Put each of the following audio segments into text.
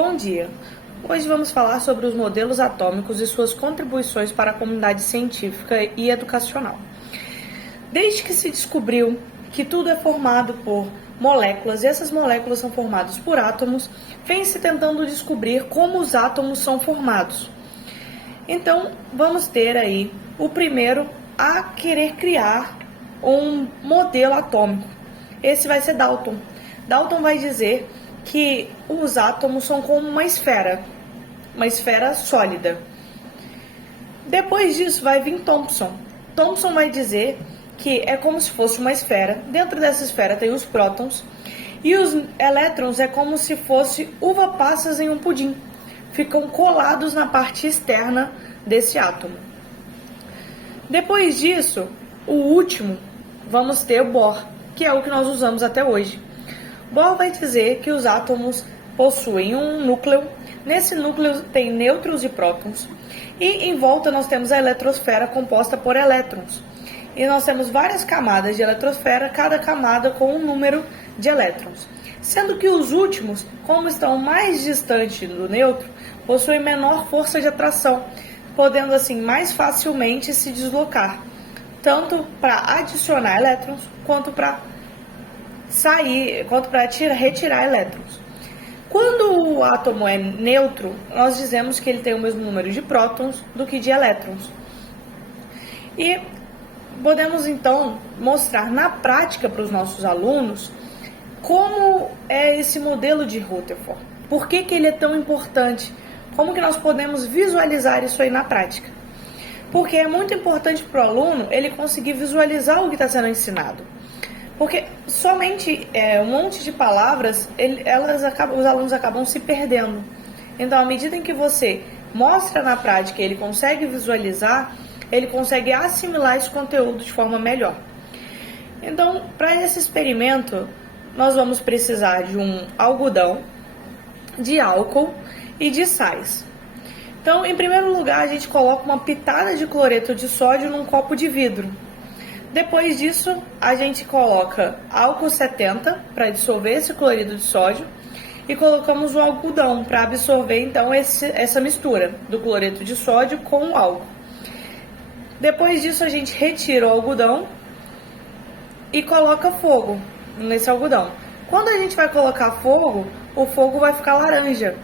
Bom dia! Hoje vamos falar sobre os modelos atômicos e suas contribuições para a comunidade científica e educacional. Desde que se descobriu que tudo é formado por moléculas e essas moléculas são formadas por átomos, vem-se tentando descobrir como os átomos são formados. Então, vamos ter aí o primeiro a querer criar um modelo atômico. Esse vai ser Dalton. Dalton vai dizer que os átomos são como uma esfera sólida. Depois disso vai vir Thomson. Thomson vai dizer que é como se fosse uma esfera. Dentro dessa esfera tem os prótons e os elétrons é como se fosse uva passas em um pudim. Ficam colados na parte externa desse átomo. Depois disso, o último, vamos ter o Bohr, que é o que nós usamos até hoje. Bohr vai dizer que os átomos possuem um núcleo. Nesse núcleo tem nêutrons e prótons. E em volta nós temos a eletrosfera composta por elétrons. E nós temos várias camadas de eletrosfera, cada camada com um número de elétrons. Sendo que os últimos, como estão mais distantes do nêutron, possuem menor força de atração, podendo assim mais facilmente se deslocar, tanto para adicionar elétrons quanto para retirar elétrons. Quando o átomo é neutro, nós dizemos que ele tem o mesmo número de prótons do que de elétrons. E podemos então mostrar na prática para os nossos alunos como é esse modelo de Rutherford. Por que ele é tão importante? Como que nós podemos visualizar isso aí na prática? Porque é muito importante para o aluno ele conseguir visualizar o que está sendo ensinado. Porque somente um monte de palavras, os alunos acabam se perdendo. Então, à medida em que você mostra na prática e ele consegue visualizar, ele consegue assimilar esse conteúdo de forma melhor. Então, para esse experimento, nós vamos precisar de um algodão, de álcool e de sais. Então, em primeiro lugar, a gente coloca uma pitada de cloreto de sódio num copo de vidro. Depois disso, a gente coloca álcool 70 para dissolver esse cloreto de sódio e colocamos o algodão para absorver então essa mistura do cloreto de sódio com o álcool. Depois disso, a gente retira o algodão e coloca fogo nesse algodão. Quando a gente vai colocar fogo, o fogo vai ficar laranja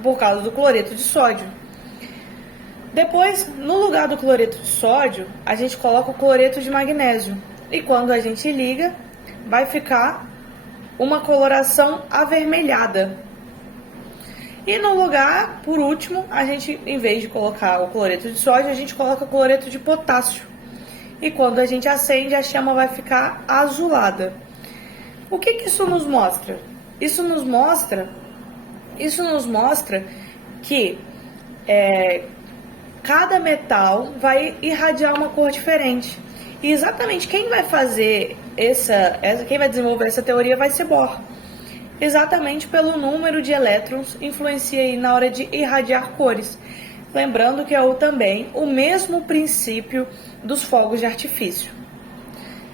por causa do cloreto de sódio. Depois, no lugar do cloreto de sódio, a gente coloca o cloreto de magnésio. E quando a gente liga, vai ficar uma coloração avermelhada. E no lugar, por último, a gente, em vez de colocar o cloreto de sódio, a gente coloca o cloreto de potássio. E quando a gente acende, a chama vai ficar azulada. O que isso nos mostra? Isso nos mostra que cada metal vai irradiar uma cor diferente. E exatamente quem vai desenvolver essa teoria vai ser Bohr. Exatamente pelo número de elétrons influencia aí na hora de irradiar cores. Lembrando que é também o mesmo princípio dos fogos de artifício.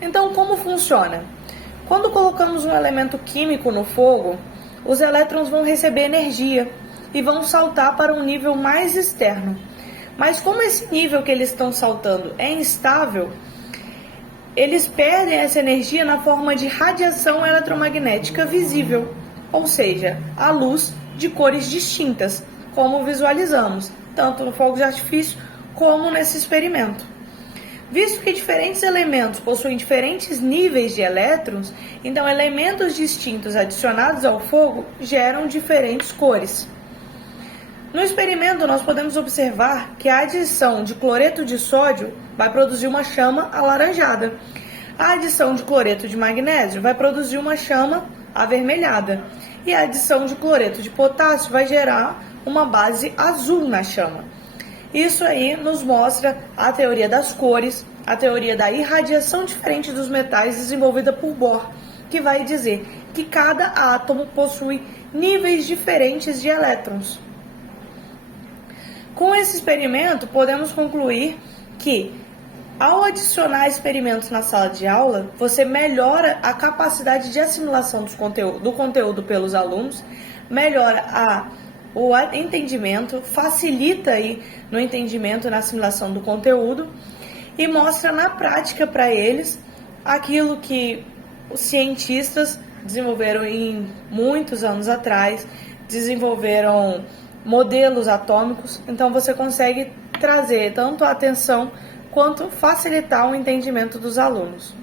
Então, como funciona? Quando colocamos um elemento químico no fogo, os elétrons vão receber energia e vão saltar para um nível mais externo. Mas como esse nível que eles estão saltando é instável, eles perdem essa energia na forma de radiação eletromagnética visível, ou seja, a luz de cores distintas, como visualizamos, tanto no fogo de artifício como nesse experimento. Visto que diferentes elementos possuem diferentes níveis de elétrons, então elementos distintos adicionados ao fogo geram diferentes cores. No experimento, nós podemos observar que a adição de cloreto de sódio vai produzir uma chama alaranjada. A adição de cloreto de magnésio vai produzir uma chama avermelhada. E a adição de cloreto de potássio vai gerar uma base azul na chama. Isso aí nos mostra a teoria das cores, a teoria da irradiação diferente dos metais desenvolvida por Bohr, que vai dizer que cada átomo possui níveis diferentes de elétrons. Com esse experimento, podemos concluir que, ao adicionar experimentos na sala de aula, você melhora a capacidade de assimilação do conteúdo pelos alunos, melhora o entendimento, facilita aí no entendimento, na assimilação do conteúdo e mostra na prática para eles aquilo que os cientistas desenvolveram em muitos anos atrás, desenvolveram modelos atômicos. Então você consegue trazer tanto a atenção quanto facilitar o entendimento dos alunos.